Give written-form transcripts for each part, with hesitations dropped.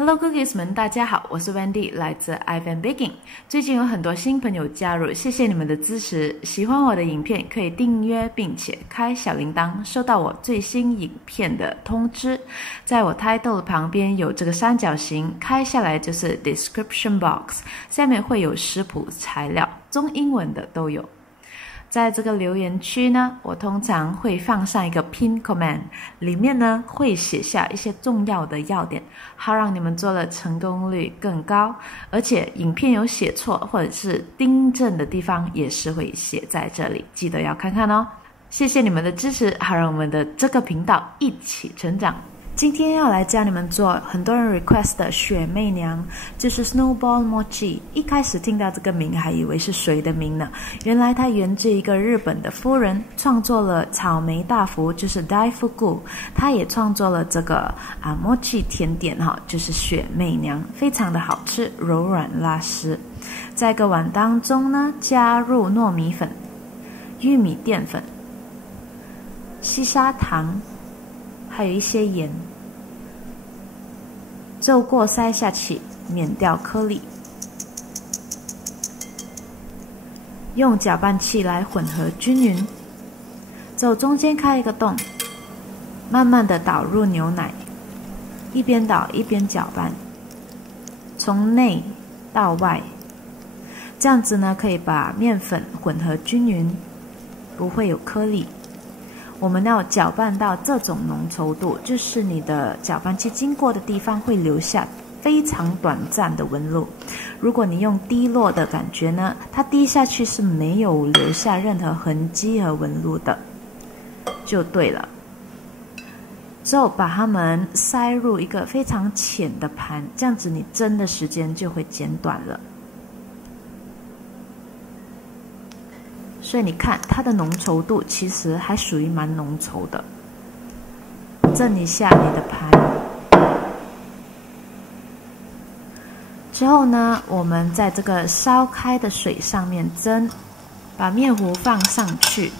Hello Cookies 们，大家好，我是 Wendy， 来自 Ivan Baking。最近有很多新朋友加入，谢谢你们的支持。喜欢我的影片可以订阅并且开小铃铛，收到我最新影片的通知。在我 title 旁边有这个三角形，开下来就是 description box， 下面会有食谱材料，中英文的都有。在这个留言区呢，我通常会放上一个 pin command， 里面呢会写下一些重要的要点，好让你们做的成功率更高。而且影片有写错或者是订正的地方也是会写在这里，记得要看看哦。谢谢你们的支持，好让我们的这个频道一起成长。今天要来教你们做很多人 request 的雪媚娘，就是 Snowball Mochi。一开始听到这个名还以为是谁的名呢，原来它源自一个日本的夫人，创作了草莓大福，就是 Daifuku。她也创作了这个Mochi 甜点就是雪媚娘，非常的好吃，柔软拉丝。在一个碗当中呢，加入糯米粉、玉米淀粉、细砂糖，还有一些盐，就过筛下去，免掉颗粒。用搅拌器来混合均匀，就中间开一个洞，慢慢的倒入牛奶，一边倒一边搅拌，从内到外，这样子呢可以把面粉混合均匀，不会有颗粒。我们要搅拌到这种浓稠度，就是你的搅拌器经过的地方会留下非常短暂的纹路。如果你用滴落的感觉呢，它滴下去是没有留下任何痕迹和纹路的，就对了。之后把它们塞入一个非常浅的盘，这样子你蒸的时间就会减短了。所以你看它的浓稠度其实还属于蛮浓稠的。震一下你的盘之后呢，我们在这个烧开的水上面蒸，把面糊放上去，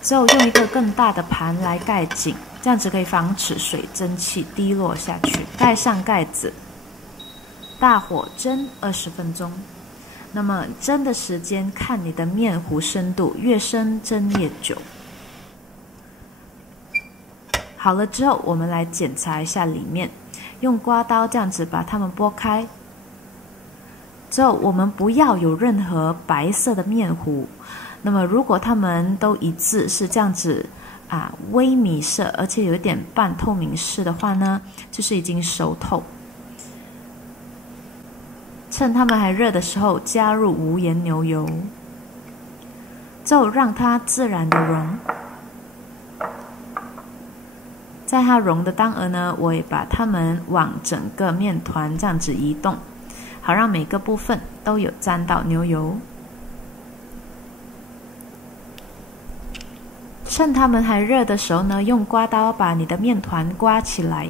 之后用一个更大的盘来盖紧，这样子可以防止水蒸气滴落下去。盖上盖子，大火蒸20分钟。那么蒸的时间看你的面糊深度，越深蒸越久。好了之后，我们来检查一下里面，用刮刀这样子把它们剥开。之后我们不要有任何白色的面糊。那么如果它们都一致是这样子微米色，而且有一点半透明式的话呢，就是已经熟透。趁它们还热的时候，加入无盐牛油，就让它自然的融。在它融的当儿呢，我也把它们往整个面团这样子移动，好让每个部分都有沾到牛油。趁它们还热的时候呢，用刮刀把你的面团刮起来。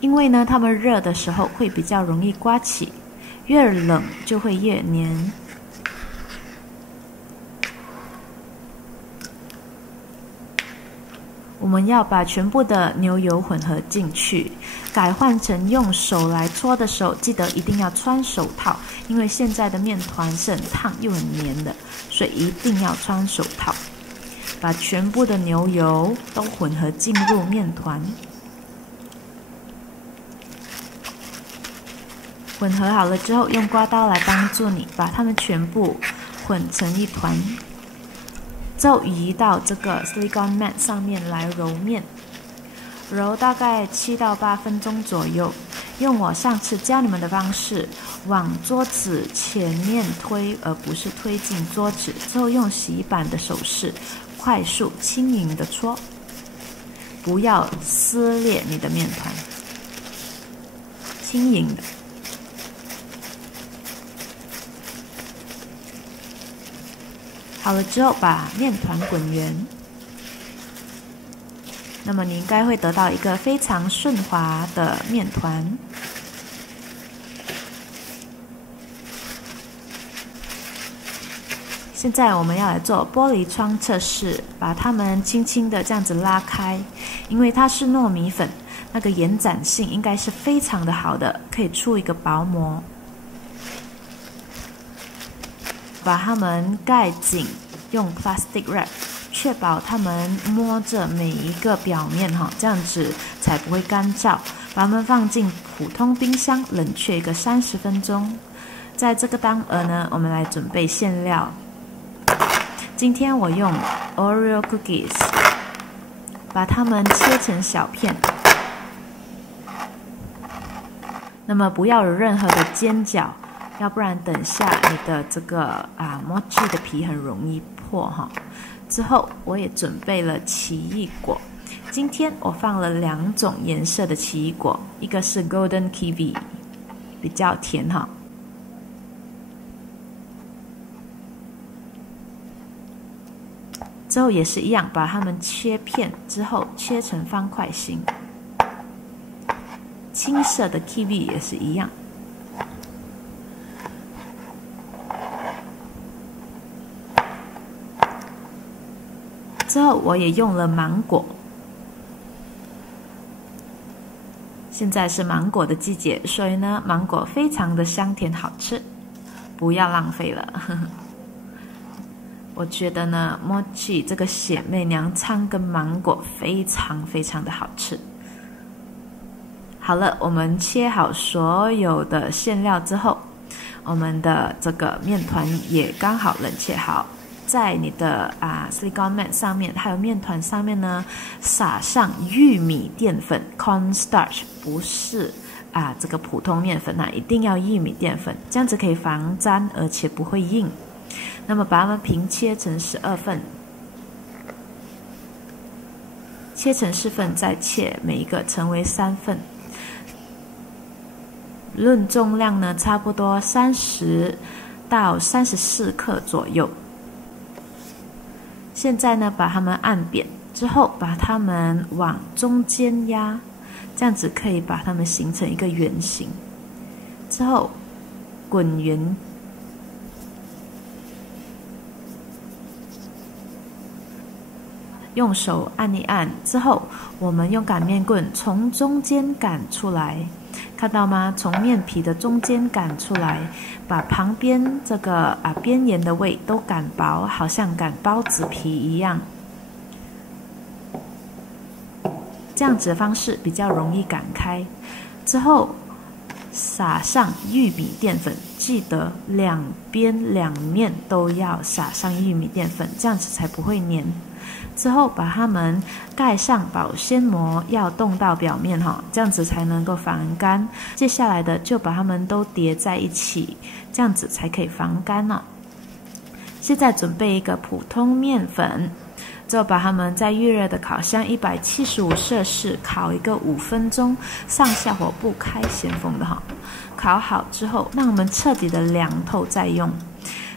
因为呢，它们热的时候会比较容易刮起，越冷就会越黏。我们要把全部的牛油混合进去，改换成用手来搓的时候，记得一定要穿手套，因为现在的面团是很烫又很黏的，所以一定要穿手套。把全部的牛油都混合进入面团。混合好了之后，用刮刀来帮助你把它们全部混成一团，之后移到这个 silicone mat 上面来揉面，揉大概7到8分钟左右。用我上次教你们的方式，往桌子前面推，而不是推进桌子。之后用洗衣板的手势，快速轻盈的搓，不要撕裂你的面团，轻盈的。好了之后，把面团滚圆，那么你应该会得到一个非常顺滑的面团。现在我们要来做玻璃窗测试，把它们轻轻的这样子拉开，因为它是糯米粉，那个延展性应该是非常的好的，可以出一个薄膜。把它们盖紧，用 plastic wrap， 确保它们摸着每一个表面这样子才不会干燥。把它们放进普通冰箱冷却一个30分钟。在这个当儿呢，我们来准备馅料。今天我用 Oreo cookies， 把它们切成小片。那么不要有任何的尖角，要不然等下你的这个mochi 的皮很容易破哈。之后我也准备了奇异果，今天我放了2种颜色的奇异果，一个是 Golden Kiwi， 比较甜哈。之后也是一样，把它们切片之后切成方块形。青色的 kiwi 也是一样。之后我也用了芒果，现在是芒果的季节，所以呢，芒果非常的香甜好吃，不要浪费了。我觉得呢 ，mochi 这个血媚娘汤跟芒果非常非常的好吃。好了，我们切好所有的馅料之后，我们的这个面团也刚好冷却好，在你的silicone mat 上面，还有面团上面呢，撒上玉米淀粉 cornstarch， 不是这个普通面粉一定要玉米淀粉，这样子可以防粘，而且不会硬。那么把它们平切成12份，切成4份，再切每一个成为3份。论重量呢，差不多30到34克左右。现在呢，把它们按扁之后，把它们往中间压，这样子可以把它们形成一个圆形。之后滚圆。用手按一按之后，我们用擀面棍从中间擀出来，看到吗？从面皮的中间擀出来，把旁边这个边沿的位都擀薄，好像擀包子皮一样。这样子的方式比较容易擀开。之后撒上玉米淀粉，记得两面都要撒上玉米淀粉，这样子才不会粘。之后把它们盖上保鲜膜，要冻到表面这样子才能够防干。接下来的就把它们都叠在一起，这样子才可以防干了。现在准备一个普通面粉，之后把它们在预热的烤箱175摄氏烤一个5分钟，上下火不开先锋的烤好之后，让我们彻底的凉透再用。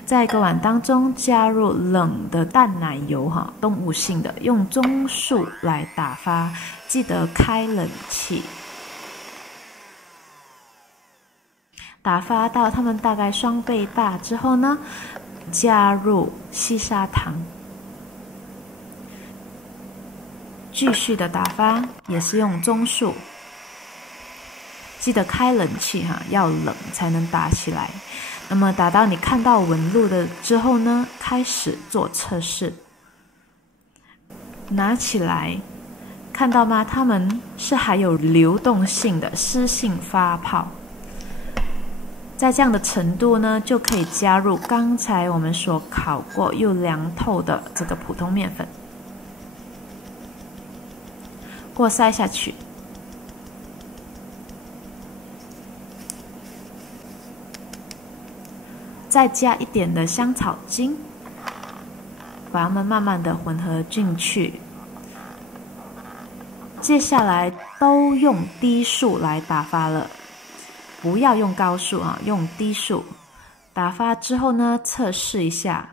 在一个碗当中加入冷的淡奶油动物性的，用中速来打发，记得开冷气。打发到它们大概双倍大之后呢，加入细砂糖，继续的打发，也是用中速。记得开冷气要冷才能打起来。那么打到你看到纹路的之后呢，开始做测试。拿起来，看到吗？它们是还有流动性的，湿性发泡。在这样的程度呢，就可以加入刚才我们所烤过又凉透的这个普通面粉，过筛下去。再加一点的香草精，把它们慢慢的混合进去。接下来都用低速来打发了，不要用高速用低速打发之后呢，测试一下。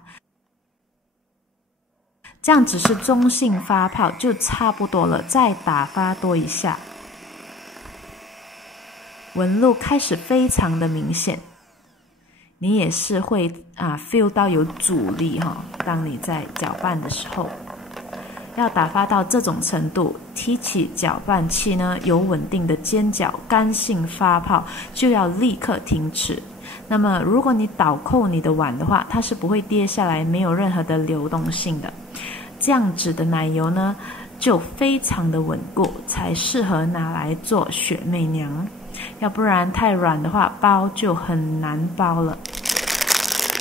这样只是中性发泡就差不多了，再打发多一下，纹路开始非常的明显，你也是会feel 到有阻力当你在搅拌的时候，要打发到这种程度，提起搅拌器呢有稳定的尖角，干性发泡就要立刻停止。那么如果你倒扣你的碗的话，它是不会跌下来，没有任何的流动性的。这样子的奶油呢就非常的稳固，才适合拿来做雪媚娘，要不然太软的话包就很难包了。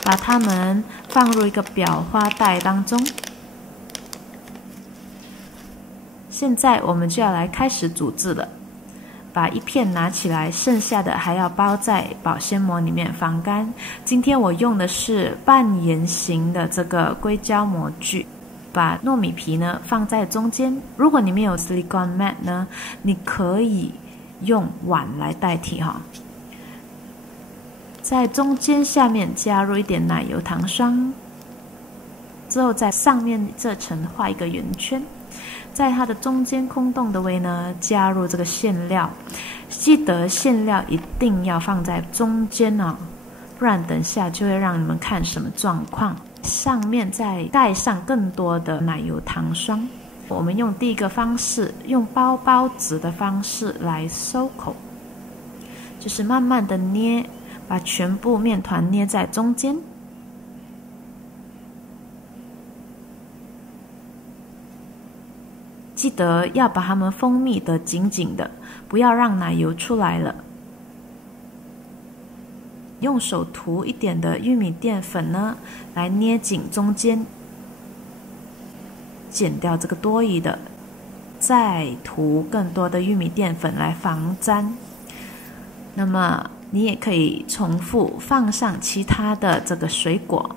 把它们放入一个裱花袋当中。现在我们就要来开始煮制了。把一片拿起来，剩下的还要包在保鲜膜里面防干。今天我用的是半圆形的这个硅胶模具，把糯米皮呢放在中间。如果你没有 silicone mat 呢，你可以用碗来代替在中间下面加入一点奶油糖霜，之后在上面这层画一个圆圈。在它的中间空洞的位呢，加入这个馅料，记得馅料一定要放在中间不然等下就会让你们看什么状况。上面再盖上更多的奶油糖霜。我们用第一个方式，用包包子的方式来收口，就是慢慢的捏，把全部面团捏在中间。记得要把它们封密得紧紧的，不要让奶油出来了。用手涂一点的玉米淀粉呢，来捏紧中间，剪掉这个多余的，再涂更多的玉米淀粉来防粘。那么你也可以重复放上其他的这个水果，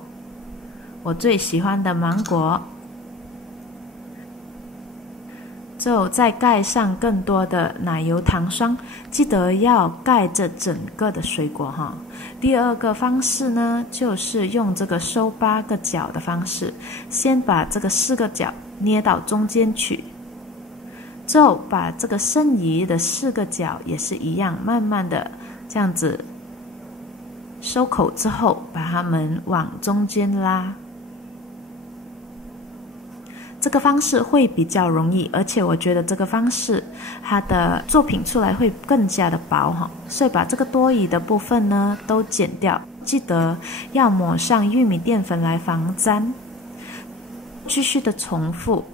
我最喜欢的芒果。之后再盖上更多的奶油糖霜，记得要盖着整个的水果第二个方式呢，就是用这个收8个角的方式，先把这个4个角捏到中间去，之后把这个剩余的4个角也是一样，慢慢的这样子收口之后，把它们往中间拉。这个方式会比较容易，而且我觉得这个方式它的作品出来会更加的薄所以把这个多余的部分呢都剪掉，记得要抹上玉米淀粉来防粘。继续的重复，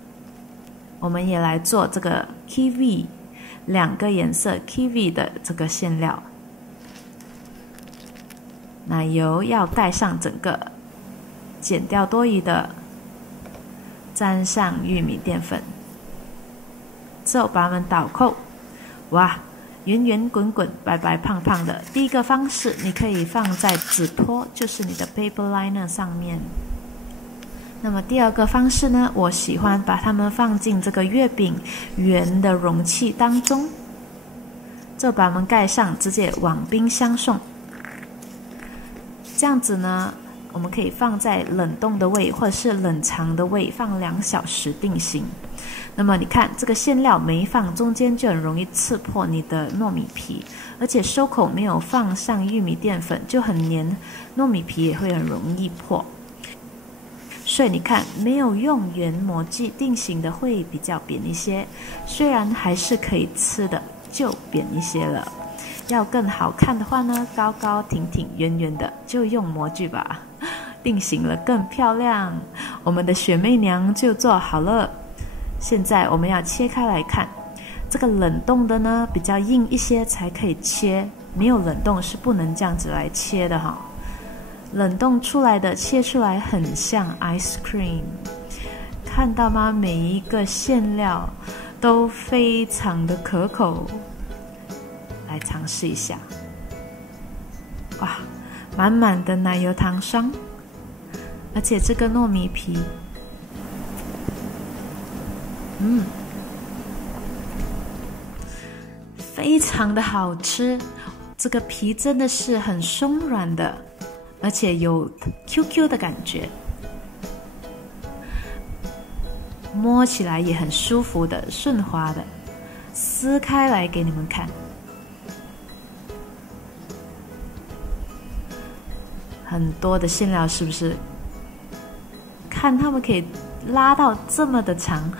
我们也来做这个 kiwi 2个颜色 kiwi 的这个馅料。奶油要盖上整个，剪掉多余的，沾上玉米淀粉，之后把它们倒扣。哇，圆圆滚滚，白白胖胖的。第一个方式你可以放在纸托，就是你的 paper liner 上面。那么第二个方式呢，我喜欢把它们放进这个月饼圆的容器当中，就把它们盖上，直接往冰箱送。这样子呢，我们可以放在冷冻的位或者是冷藏的位，放2小时定型。那么你看这个馅料没放中间，就很容易刺破你的糯米皮，而且收口没有放上玉米淀粉就很黏，糯米皮也会很容易破。所以你看，没有用圆模具定型的会比较扁一些，虽然还是可以吃的，就扁一些了。要更好看的话呢，高高挺挺圆圆的，就用模具吧，定型了更漂亮。我们的雪媚娘就做好了。现在我们要切开来看，这个冷冻的呢比较硬一些才可以切，没有冷冻是不能这样子来切的冷冻出来的切出来很像 ice cream， 看到吗？每一个馅料都非常的可口，来尝试一下。哇，满满的奶油糖霜，而且这个糯米皮非常的好吃，这个皮真的是很松软的，而且有 QQ 的感觉。摸起来也很舒服的，顺滑的，撕开来给你们看。很多的馅料是不是？看他们可以拉到这么的长。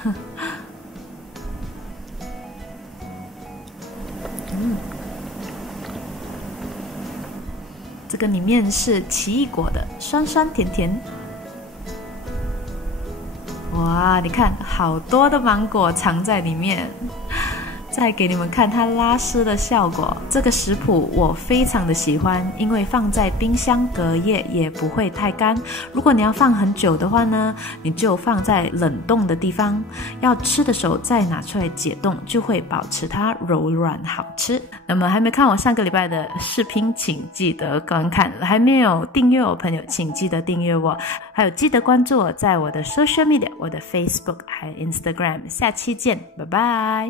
这个里面是奇异果的，酸酸甜甜。哇，你看好多的芒果藏在里面。再给你们看它拉丝的效果，这个食谱我非常的喜欢，因为放在冰箱隔夜也不会太干。如果你要放很久的话呢，你就放在冷冻的地方，要吃的时候再拿出来解冻，就会保持它柔软好吃。那么还没看我上个礼拜的视频，请记得观看。还没有订阅我朋友，请记得订阅我，还有记得关注我在我的 social media， 我的 Facebook 还有 Instagram。下期见，拜拜。